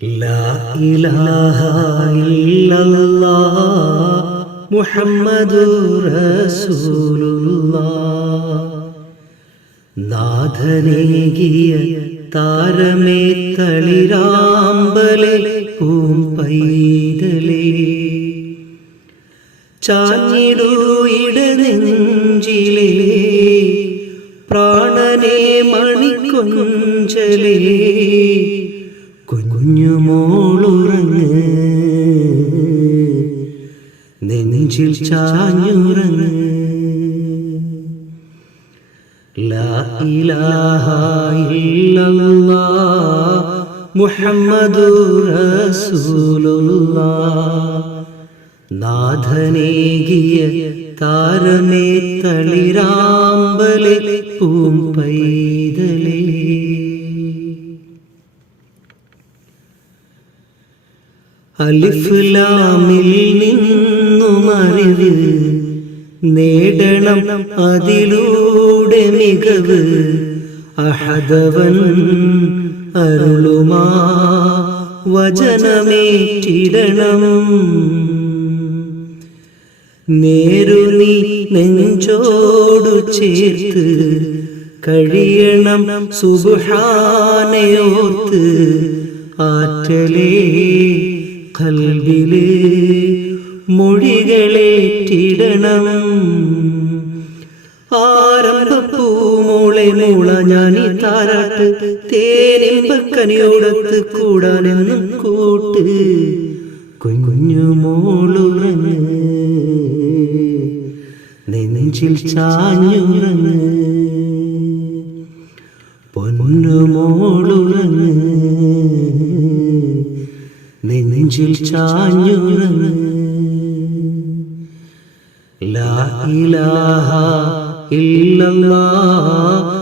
ലാ ഇലാഹ ഇല്ലല്ലാഹ് മുഹമ്മദുർ റസൂലുള്ളാഹ്. നാഥനേകിയ താരമേ തളിരാമ്പലേ പൂമ്പൈതലേ, ചാഞ്ഞിടൂ ഇടനെഞ്ചിലേ പ്രാണനേ മണിക്കൊഞ്ചലേ, കുഞ്ഞുമോളുറങ്ങ് നെഞ്ചിൽ ചാഞ്ഞുറങ്ങ്. ലാ ഇലാഹ ഇല്ലല്ലാഹ് മുഹമ്മദുർ റസൂലുള്ളാഹ്. നാഥനേകിയ താരമേ തളിരാമ്പലേ പൂമ്പൈതലേ. അലിഫ് ലാമിൽ നിന്നും അറിവ് നേടണം, അതിലൂടെ മികവ് അഹദവൻ അരുളുമാ വചനമേറ്റിടണം. നേരു നീ നെഞ്ചോടു ചേർത്ത് കഴിയണം സുബ്ഹാനയോർത്ത്. ആറ്റലേ ഖൽബില് മൊഴികളേറ്റിടണം. ആരംഭപ്പൂമോളെ മൂള ഞാനീ താരാട്ട്, തേനിമ്പക്കനിയോടത്ത് കൂടാനെന്നും കൂട്ട്. കുഞ്ഞുമോളുറങ്ങ് നെഞ്ചിൽ ചാഞ്ഞുറങ്ങ്, പൊന്നുമോളുറങ്ങ് നെഞ്ചിൽ ചാഞ്ഞുറങ്ങ്. ലാ ഇലാഹ ഇല്ലല്ലാഹ്